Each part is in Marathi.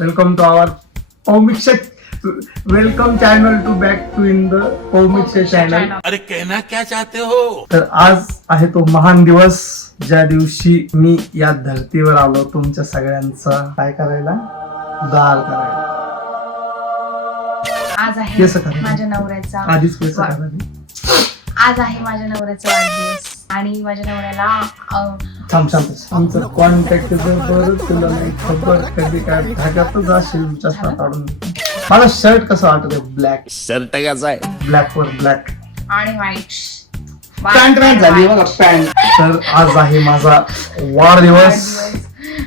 वेलकम टू आवर पौमिक्ष welcome channel to back to in the पौमिक्ष चॅनल. अरे कहना क्या चाहते हो. तर आज आहे तो महान दिवस ज्या दिवशी मी या धर्तीवर आलो तुमच्या सगळ्यांचा काय करायला, दार करायला. आज आहे केस करायला. माझ्या नवऱ्याचा आधीच केस करायला. आज आहे माझ्या नवऱ्याचा वाढदिवस आणि माझ्या नवऱ्याला आमचं कॉन्टॅक्ट जर तुला नाही खबर कधी काय धाग्यातच असेल चष्मा काढून. मला शर्ट कसं वाटत ब्लॅक शर्ट कसा आहे. ब्लॅक वर ब्लॅक आणि व्हाईट पॅन्ट झाली बघा पॅन्ट. तर आज आहे माझा वाढदिवस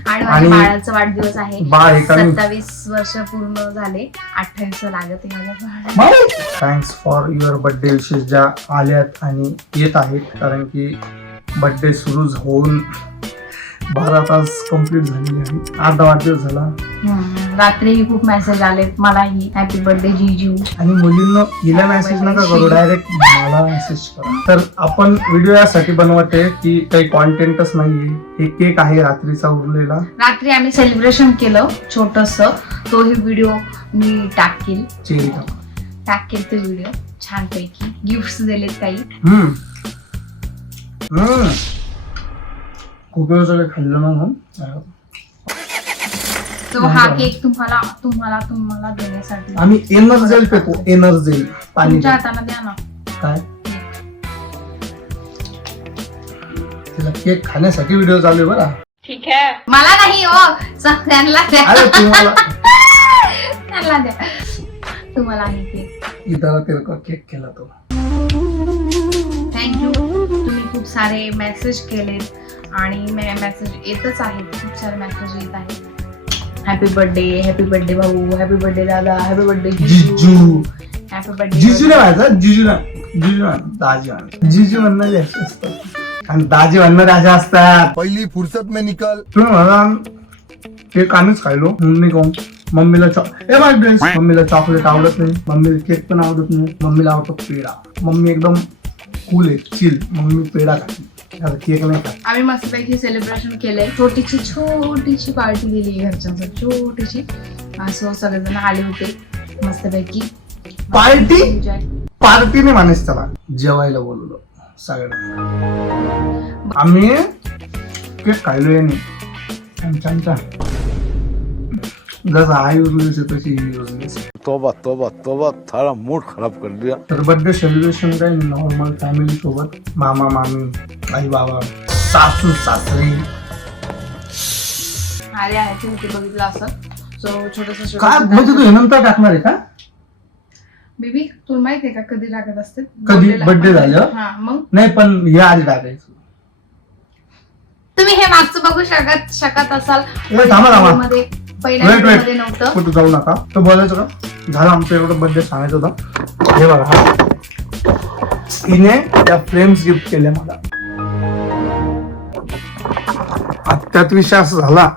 आणि आणि माझ्या बाळाचा वाढदिवस आहे. बाळ एका 27 वर्ष पूर्ण झाले. 28 लागत आहे माझ्या बाळाला. थँक्स फॉर युअर बर्थडे विशेष ज्या आल्यात आणि येत आहेत, कारण की बर्थडे सुरू होऊन 12 तास कंप्लीट झालेली आहे. अर्धा वाढदिवस झाला. रात्री खूप मेसेज आलेत मलाही हॅपी बर्थडे जीजू. आणि मुलींना हिला मेसेज नका करू, डायरेक्ट मला मेसेज करा. तर आपण व्हिडिओ यासाठी बनवते की काही कॉन्टेंटच नाहीये. एक केक आहे रात्रीचा उरलेला. रात्री आम्ही सेलिब्रेशन केलं छोटस. तोही व्हिडिओ मी टाकेल ते व्हिडिओ छानपैकी. गिफ्ट दिलेत काही. खूप वेळ सगळं खाल्लं ना. तो हा केक तुम्हाला देण्यासाठी आम्ही एनर्जेल पेतो. एनर्जेल पाणी तुमच्या हाताने द्या ना. काय तिला केक खाण्यासाठी व्हिडिओ चालू आहे बरं. ठीक आहे. मला नाही हो, सगळ्यांना द्या. अरे तुम्हाला त्यांना द्या. तुम्हाला आहे केक. इथं तेरे केक केला तो. थँक्यू. तुम्ही खूप सारे मेसेज केलेत आणि मेसेज येतच आहेत. खूप सारे मेसेज येत आहेत. हॅपी बर्थडे भाऊ, हॅपी बर्थडे दादा, हॅपी बर्थडे जिजू. हॅपी बर्थडे जिजू नाही व्हायचं. जिजू म्हणणारे असे असतात आणि दाजी म्हणणारे असे असतात. पहिली फुर्सत में निकल. तुम्ही मला केक आम्हीच खायलो. मम्मी खाऊन मम्मीला मम्मीला चॉकलेट आवडत नाही. मम्मीला केक पण आवडत नाही. मम्मीला आवडतो पेढा. मम्मी एकदम कूल आहे, चिल. मम्मी पेढा खाते, केक नाही खात. आम्ही मस्तपैकी सेलिब्रेशन केलंय. छोटीशी पार्टी दिली घरच्यांसाठी. छोटीशी असं सगळेजण आले होते मस्तपैकी. पार्टीने म्हणायचं त्याला. जेवायला बोलवलं सगळ्यांना. आम्ही केक खायलो याने छान जसं आई यूज तशी यूज. तोबा थारा मूड खराब कर दिया. तर बर्थडे सेलिब्रेशन काय नॉर्मल फॅमिली सोबत. मामा मामी, आई बाबा, सासू सासरी आले आहे. तुम्ही ते बघितलं असं. सो छोटस काय म्हणजे तू हे नंतर टाकणार आहे का बेबी? तुला माहितीये का कधी लागत असते? कधी बर्थडे झालं? हा मग नाही पण हे आधी टाकायचं. तुम्ही हे मागचं बघू शकत असाल. थांबा मध्ये पहिल्या व्हिडिओमध्ये नव्हतं. कुठं जाऊ नका. तर बोलायचं का झालं आमचं एवढं बर्थडे सांगायचं होतं. हे बघा तिने त्या फ्रेम्स गिफ्ट केल्या मला. त्यात विषय असा झाला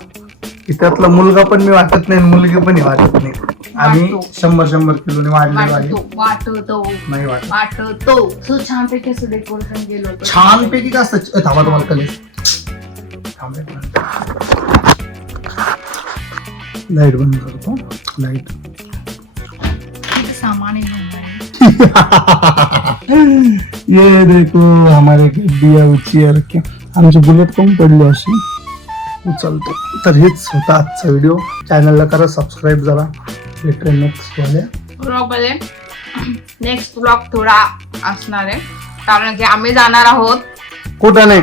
की त्यातला मुलगा पण मी वाटत नाही, मुलगी पण वाटत नाही. आम्ही 100 किलोने वाढलेलो आहे. वाटतो नाही वाटतो. सो छानपैकी असं डेकोरेशन केलं होतं. छानपैकी का असतं. थांबा तुम्हाला कलेस लाईट बंद करतो. लाईट सामान ये देखो हमारे दिया उचल के आमची बुलेट कमी पडली अशी उचलतो. तर हेच होता आजचा व्हिडिओ. चॅनलला करा सबस्क्राईब. जरा भेटूया नेक्स्ट ब्लॉग मध्ये. नेक्स्ट ब्लॉग थोडा असणार आहे कारण की आम्ही जाणार आहोत कुठं नाही